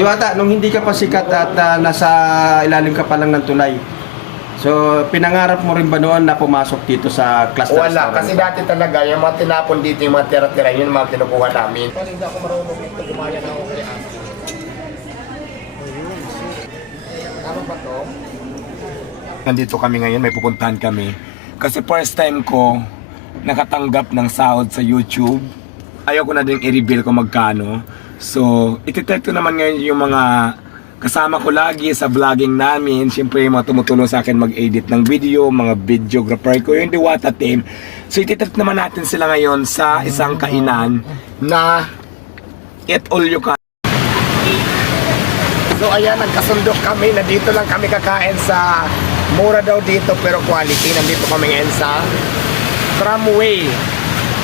Diwata, nung hindi ka pa sikat at ah, nasa ilalim ka pa lang ng tulay. So, pinangarap mo rin ba noon na pumasok dito sa class na Wala, restaurant? kasi dati talaga, yung mga tinapon dito, yung mga tira-tira, yun yung mga kinukuha namin. Kung hindi ako marunong dito, gumaya na ako kay Ate. Tama ba to? Nandito kami ngayon, may pupuntahan kami. Kasi first time ko nakatanggap ng sahod sa YouTube. Ayoko na din i-reveal kung magkano. So, ititek ko naman ngayon yung mga kasama ko lagi sa vlogging namin. Siyempre, yung mga tumutulong sa akin mag-edit ng video, mga videographer ko, yung Diwata team. So, ititek naman natin sila ngayon sa isang kainan na Eat All You Can. So ayan, nagkasundok kami na dito lang kami kakain sa mura daw dito pero quality. Nandito kami ngayon sa Tramway.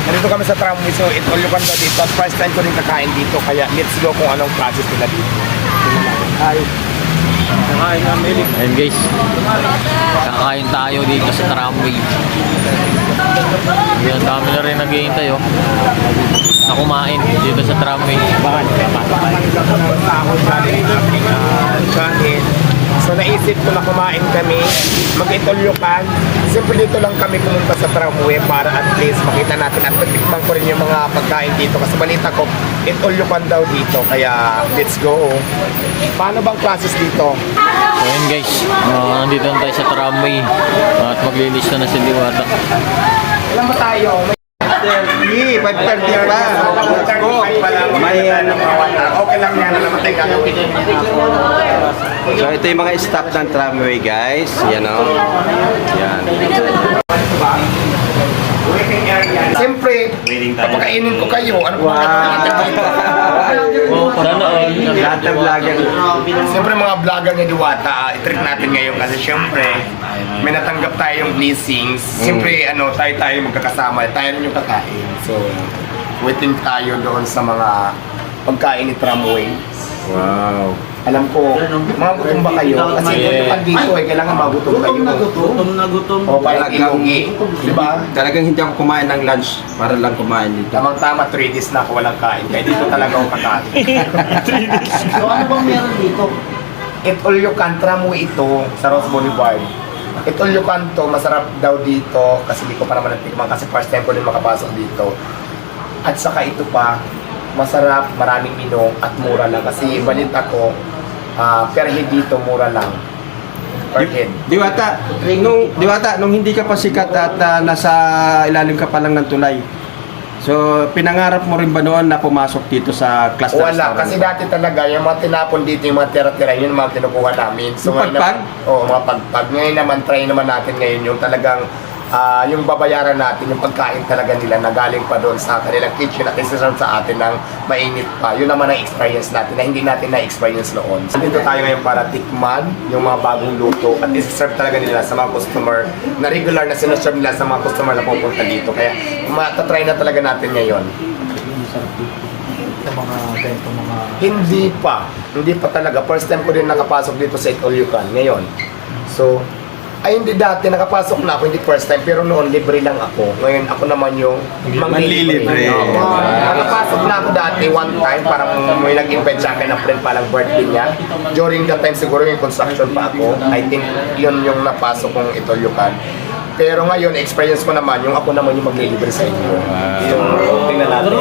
Nandito kami sa Tramway so it all you can dito. At first time ko rin kakain dito kaya let's go kung anong classes nila dito. Hi. Kakain nga, Meli. Ayun guys, kakain tayo dito sa tramway. Yan, dami na rin naghihintay oh. Na kumain dito sa tramway. Kanin. So naisip ko na kumain kami, mag-itulyokan. Siyempre dito lang kami pumunta sa tramway para at least makita natin at matikman ko rin yung mga pagkain dito. Kasi balita ko, itulyokan daw dito. Kaya let's go. Paano bang classes dito? So yun guys, uh, nandito na tayo sa tramway. At maglilista na si Diwata. Alam mo tayo, may 30, 530 pa. May ano, Okay lang yan, namatay ka. So, ito yung mga staff ng tramway, guys. Yan o. Yan. Siyempre, papakainin ko kayo. Ano ba? Sana all. Lahat ng vlogger. Siyempre mga vlogger ni Diwata, i-trick natin ngayon kasi siyempre may natanggap tayong blessings. Siyempre ano, tayo-tayo magkakasama, tayo rin yung kakain. So, waiting tayo doon sa mga pagkain ni Tramway. Wow. Alam ko, mga gutom ba kayo? Kasi Yeah. yeah. dito eh, kailangan magutom kayo. Gutom na gutom. O parang inugi, di ba? Talagang hindi ako kumain ng lunch para lang kumain dito. Tamang-tama, 3 days na ako walang kain. Kaya dito talaga ako kakain. So ano bang meron dito? It all you can, tramway ito sa Rose Boulevard. It all you can to, masarap daw dito kasi di ko pa naman natikman kasi first time ko din makapasok dito. At saka ito pa, masarap, maraming minong at mura lang kasi balita ko, ah per head dito mura lang. Per head. Diwata, nung, Diwata, nung hindi ka pa sikat at ah, nasa ilalim ka pa lang ng tulay. So, pinangarap mo rin ba noon na pumasok dito sa class na Wala, kasi dati talaga, yung mga tinapon dito, yung mga tira-tira, yun yung mga kinukuha namin. Ngayon pagpag? Oo, mga pagpag. Ngayon naman, try naman natin ngayon yung talagang ah, yung babayaran natin, yung pagkain talaga nila na galing pa doon sa kanilang kitchen at isiserve sa atin ng mainit pa. Yun naman ang experience natin na hindi natin na-experience noon. So, dito tayo ngayon para tikman yung mga bagong luto at isiserve talaga nila sa mga customer na regular na sineserve nila sa mga customer na pupunta dito. Kaya matatry na talaga natin ngayon. Sa mga ganito mga... Hindi pa. Hindi pa talaga. First time ko din nakapasok dito sa Eat All You Can ngayon. So, ay hindi dati nakapasok na ako, hindi first time, pero noon libre lang ako. Ngayon ako naman yung Manlilibre. Oo. nakapasok na ako dati one time, parang may nag-invite sa akin na friend palang birthday niya. During that time siguro yung construction pa ako. I think yun yung napasok kong You Can. Pero ngayon, experience ko naman, yung ako naman yung maglilibre sa inyo. So, tingnan natin.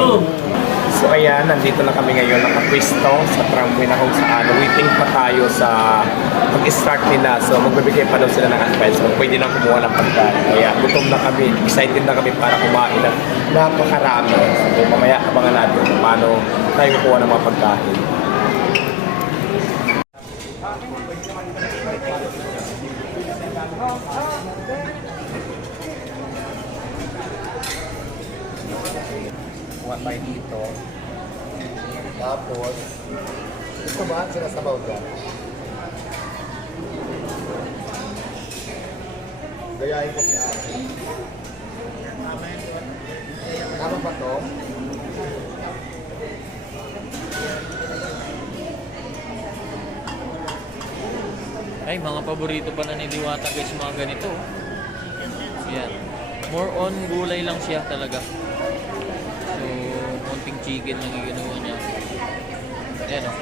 So ayan, nandito na kami ngayon nakapwesto sa tramway na kung saan waiting pa tayo sa mag-start nila. So magbibigay pa daw sila ng advice kung pwede na kumuha ng pagkain. Kaya gutom na kami, excited na kami para kumain ng napakarami. So mamaya abangan natin kung paano tayo kukuha ng mga pagkain. Kuha tayo dito. Tapos, ito ba ang sinasabaw dyan? Gayahin ko si Ate. Tama ba to? Ay, mga paborito pa na ni Diwata guys, mga ganito. Yan. More on gulay lang siya talaga. So, konting chicken lang ginawa niya. Ayan o.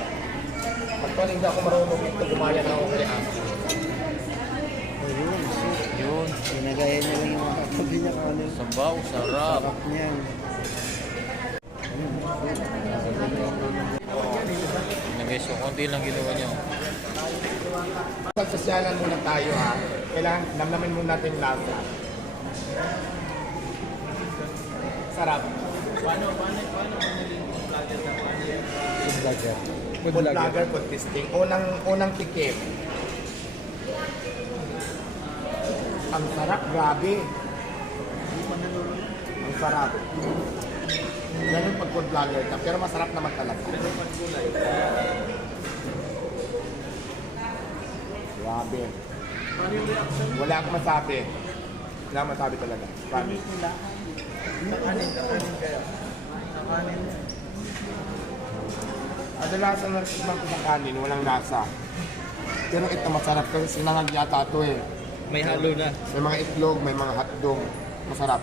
Actually, hindi ako marunong ito. Gumaya na ako kay Aki. Ayun, shit. Yun. Ginagaya niya lang yung mga sabi niya ano yung Sabaw, sarap. sarap niyan. Yan guys, so konti lang ginawa niyo. Pagsasyalan muna tayo ha. Kailangan namnamin muna natin yung lasa. Sarap. Paano, paano, paano Food vlogger, food tasting. Unang, unang tikim. Ang sarap, grabe. Ang sarap. Ganun pag food vlogger ka, pero masarap naman talaga. Grabe. Wala akong masabi. Wala akong masabi talaga. Promise. Kadalasan ng tikman ko sa kanin, walang lasa. Pero ito masarap kasi sinangag yata ito eh. May halo na. May mga itlog, may mga hotdog. Masarap.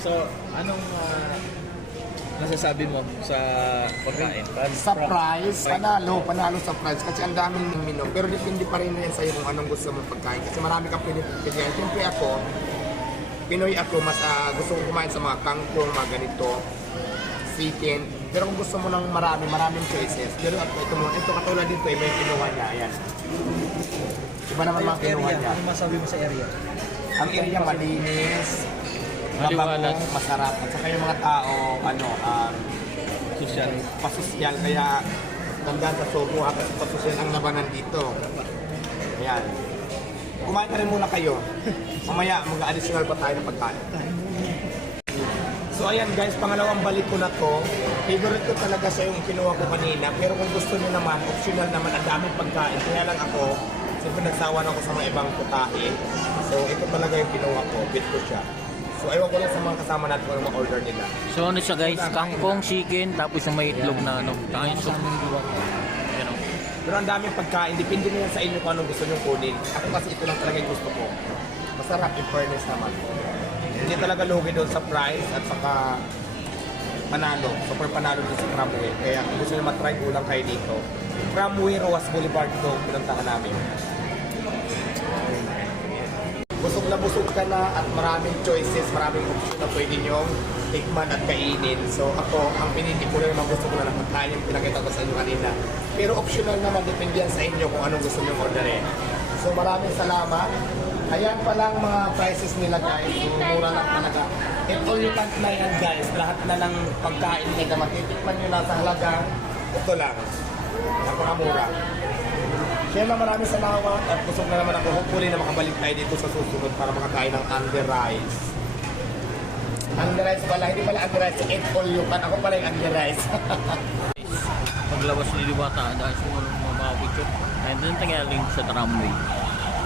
So, anong uh, nasasabi mo sa pagkain? Sa price, panalo, panalo sa price kasi ang daming menu. Pero depende pa rin yan sa'yo kung anong gusto mong pagkain. Kasi marami kang pwede pilihan. Siyempre ako, Pinoy ako, mas ah, gusto ko kumain sa mga kangkong, mga ganito, chicken. Pero kung gusto mo ng marami, maraming choices. Pero ito mo, ito katulad dito, eh, may kinuha niya. Ayan. Iba naman mga kinuha niya. Ano masabi mo sa area? Ang area malinis, mabango, masarap. At saka yung mga tao, ano, um, Social. pasosyal. Kaya, tandaan sa Sobo, pasosyal ang labanan dito. Ayan. Kumain na rin muna kayo. Mamaya, mag-additional pa tayo ng pagkain. So ayan guys, pangalawang balik ko na to. Favorite ko talaga sa yung kinuha ko kanina. Pero kung gusto niyo naman, optional naman, ang daming pagkain. Kaya lang ako, siyempre nagsawa na ako sa mga ibang putahe. So ito talaga yung kinuha ko, bit ko siya. So ewan ko lang sa mga kasama natin kung ano mga order nila. So ano siya guys, kangkong, chicken, tapos yung may itlog na ano. Tsaka yung soup. Yan o. Pero ang daming pagkain, depende na sa inyo kung anong gusto nyo kunin. Ako kasi ito lang talaga yung gusto ko. Masarap in fairness naman. Hindi talaga lugi doon sa price at saka panalo. Super panalo doon sa Crabway. Kaya kung gusto nyo matry, ulang kayo dito. Crabway, Roas Boulevard ito, pinuntahan namin. Busog na busog ka na at maraming choices, maraming options na pwede nyong tikman at kainin. So ako, ang pinili ko na naman gusto ko na lang pagkain yung pinakita ko sa inyo kanina. Pero optional naman, depende yan sa inyo kung anong gusto nyo orderin. So maraming salamat. Ayan pa lang mga prices nila guys. So, mura lang talaga. All you can na yan guys. Lahat na ng pagkain nila matitikman nyo na sa halagang ito lang. Napakamura. Kaya naman maraming salamat at busog na naman ako. Hopefully na makabalik tayo dito sa susunod para makakain ng under rice. Under rice pala, hindi pala under rice. Eat all you can. Ako pala yung under rice. Paglabas ni Diwata, dahil sa mga mga picture, ayun din tinggaling sa tramway.